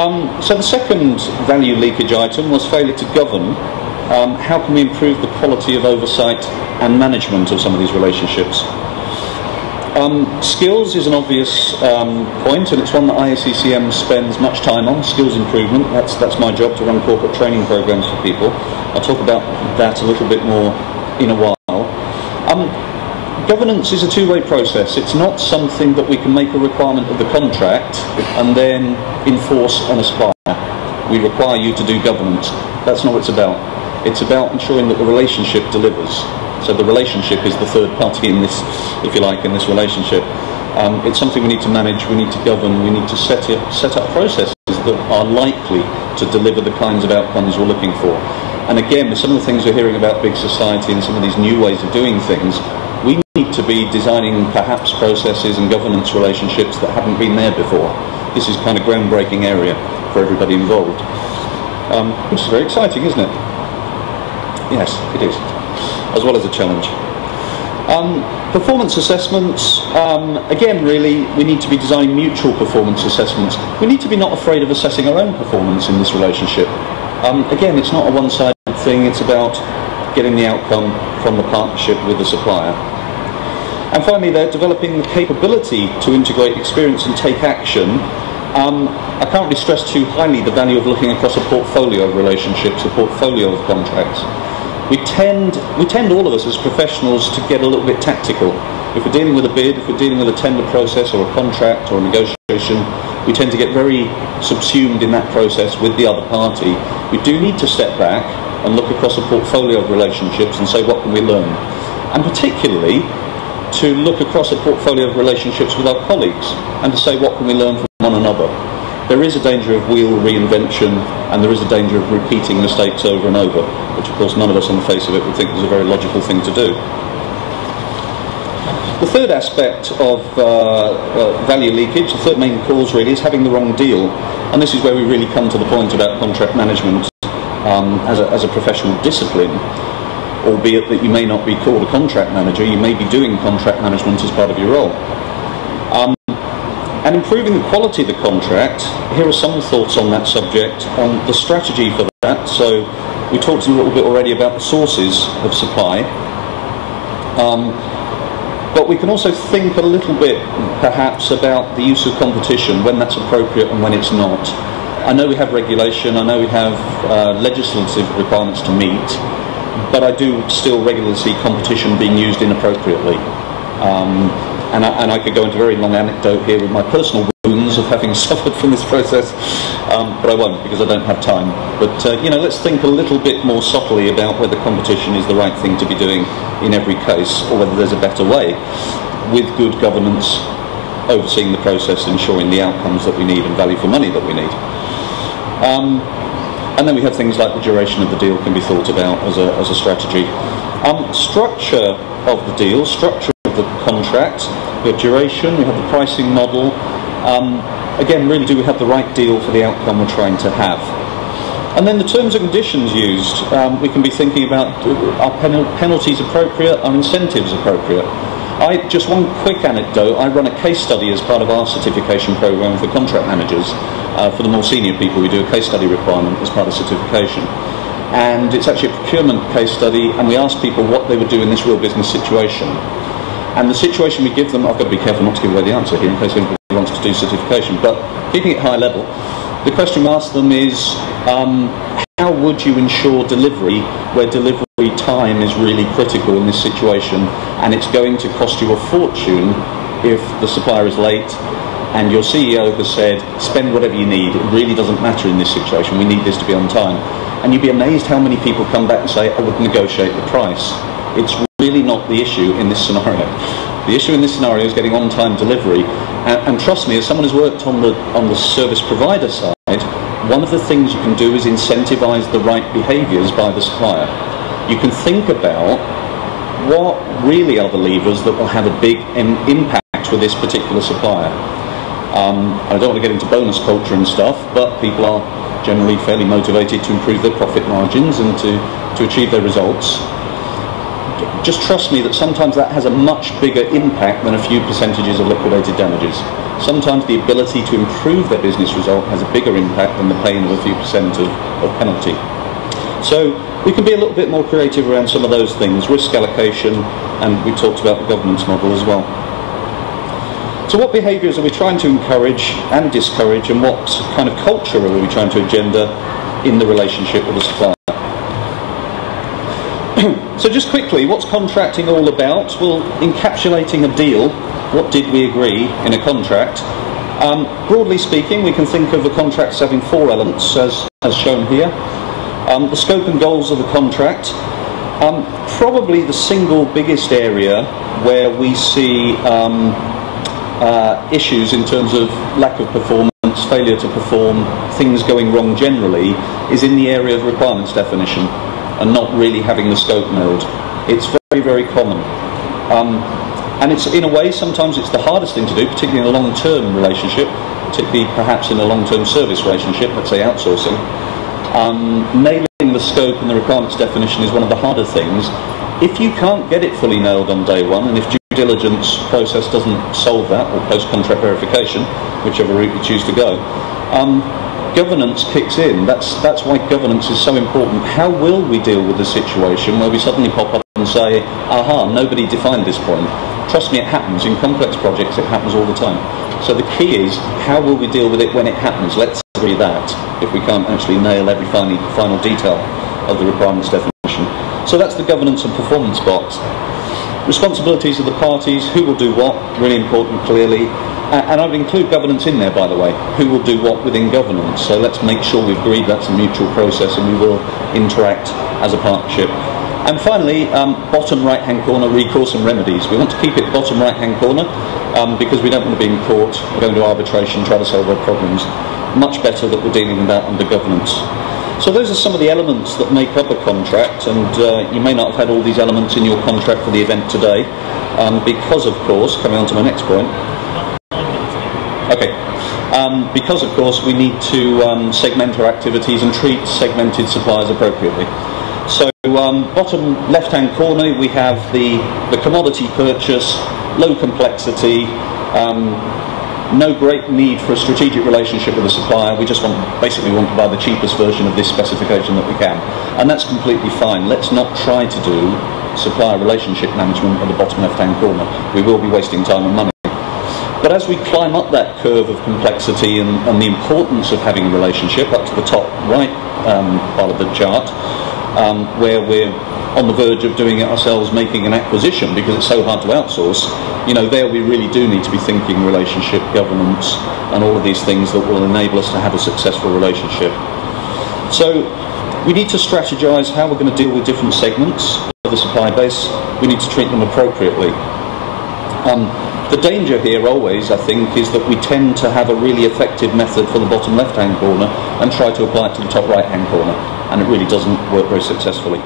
So the second value leakage item was failure to govern. How can we improve the quality of oversight and management of some of these relationships? Skills is an obvious point, and it's one that IACCM spends much time on. Skills improvement, that's my job, to run corporate training programs for people. I'll talk about that a little bit more in a while. Governance is a two-way process. It's not something that we can make a requirement of the contract and then enforce on a supplier. We require you to do governance. That's not what it's about. It's about ensuring that the relationship delivers. So the relationship is the third party in this, if you like, in this relationship. It's something we need to manage, we need to govern, we need to set up processes that are likely to deliver the kinds of outcomes we're looking for. And again, with some of the things we're hearing about big society and some of these new ways of doing things, we need to be designing perhaps processes and governance relationships that haven't been there before. This is kind of groundbreaking area for everybody involved, which is very exciting, isn't it? Yes, it is, as well as a challenge. Performance assessments, again, really, we need to be designing mutual performance assessments. We need to be not afraid of assessing our own performance in this relationship. Again, it's not a one-sided thing, it's about getting the outcome from the partnership with the supplier. And finally, they're developing the capability to integrate experience and take action. I can't really stress too highly the value of looking across a portfolio of relationships, a portfolio of contracts. We tend, all of us as professionals, to get a little bit tactical. If we're dealing with a bid, if we're dealing with a tender process or a contract or a negotiation, we tend to get very subsumed in that process with the other party. We do need to step back and look across a portfolio of relationships and say, what can we learn? And particularly, to look across a portfolio of relationships with our colleagues and to say, what can we learn from one another? There is a danger of wheel reinvention, and there is a danger of repeating mistakes over and over, which of course none of us on the face of it would think is a very logical thing to do. The third aspect of value leakage, the third main cause really, is having the wrong deal. And this is where we really come to the point about contract management as a professional discipline, albeit that you may not be called a contract manager, you may be doing contract management as part of your role. And improving the quality of the contract, here are some thoughts on that subject, on the strategy for that. So we talked a little bit already about the sources of supply. But we can also think a little bit, perhaps, about the use of competition, when that's appropriate and when it's not. I know we have regulation, I know we have legislative requirements to meet, but I do still regularly see competition being used inappropriately. And I could go into a very long anecdote here with my personal wounds of having suffered from this process, but I won't because I don't have time. But let's think a little bit more subtly about whether competition is the right thing to be doing in every case, or whether there's a better way, with good governance, overseeing the process, ensuring the outcomes that we need and value for money that we need. And then we have things like the duration of the deal can be thought about as a strategy. Structure of the deal, structure of the contract, we have duration, we have the pricing model. Again, really, do we have the right deal for the outcome we're trying to have? And then the terms and conditions used, we can be thinking about, are penalties appropriate, are incentives appropriate? Just one quick anecdote, I run a case study as part of our certification program for contract managers. For the more senior people, we do a case study requirement as part of certification. And it's actually a procurement case study, and we ask people what they would do in this real business situation. And the situation we give them, I've got to be careful not to give away the answer here in case anybody wants to do certification, but keeping it high level, the question we ask them is, how would you ensure delivery where delivery time is really critical in this situation, and it's going to cost you a fortune if the supplier is late, and your CEO has said, spend whatever you need, it really doesn't matter in this situation, we need this to be on time. And you'd be amazed how many people come back and say, I would negotiate the price. It's really not the issue in this scenario. The issue in this scenario is getting on-time delivery. And trust me, as someone who's worked on the service provider side, one of the things you can do is incentivize the right behaviours by the supplier. You can think about what really are the levers that will have a big impact with this particular supplier. I don't want to get into bonus culture and stuff, but people are generally fairly motivated to improve their profit margins and to achieve their results. Just trust me that sometimes that has a much bigger impact than a few percentages of liquidated damages. sometimes the ability to improve their business result has a bigger impact than the paying of a few percent of penalty. So we can be a little bit more creative around some of those things, risk allocation, and we talked about the governance model as well. So what behaviours are we trying to encourage and discourage, and what kind of culture are we trying to agenda in the relationship with the supplier? So just quickly, what's contracting all about? Well, encapsulating a deal, what did we agree in a contract? Broadly speaking, we can think of the contract as having 4 elements, as shown here. The scope and goals of the contract. Probably the single biggest area where we see issues in terms of lack of performance, failure to perform, things going wrong generally, is in the area of requirements definition and not really having the scope nailed. It's very, very common. And it's, in a way, sometimes it's the hardest thing to do, particularly in a long-term relationship, particularly perhaps in a long-term service relationship, let's say outsourcing. Nailing the scope and the requirements definition is one of the harder things. If you can't get it fully nailed on day one, and if due diligence process doesn't solve that, or post-contract verification, whichever route you choose to go, governance kicks in. That's why governance is so important. How will we deal with the situation where we suddenly pop up and say, aha, nobody defined this point? Trust me, it happens. In complex projects, it happens all the time. So the key is, how will we deal with it when it happens? Let's agree that, if we can't actually nail every final detail of the requirements definition. So that's the governance and performance box. Responsibilities of the parties, who will do what, really important, clearly. And I would include governance in there, by the way. Who will do what within governance? So let's make sure we've agreed that's a mutual process and we will interact as a partnership. And finally, bottom right-hand corner, recourse and remedies. We want to keep it bottom right-hand corner because we don't want to be in court, going to arbitration, try to solve our problems. Much better that we're dealing with that under governance. So those are some of the elements that make up a contract, and you may not have had all these elements in your contract for the event today because, of course, coming on to my next point, because, of course, we need to segment our activities and treat segmented suppliers appropriately. So bottom left-hand corner, we have the commodity purchase, low complexity, no great need for a strategic relationship with the supplier. We just basically want to buy the cheapest version of this specification that we can. And that's completely fine. Let's not try to do supplier relationship management at the bottom left-hand corner. We will be wasting time and money. But as we climb up that curve of complexity and the importance of having a relationship up to the top right part of the chart, where we're on the verge of doing it ourselves, making an acquisition because it's so hard to outsource, there we really do need to be thinking relationship, governance, and all of these things that will enable us to have a successful relationship. So we need to strategize how we're going to deal with different segments of the supply base. We need to treat them appropriately. The danger here always, I think, is that we tend to have a really effective method for the bottom left-hand corner and try to apply it to the top right-hand corner, and it really doesn't work very successfully.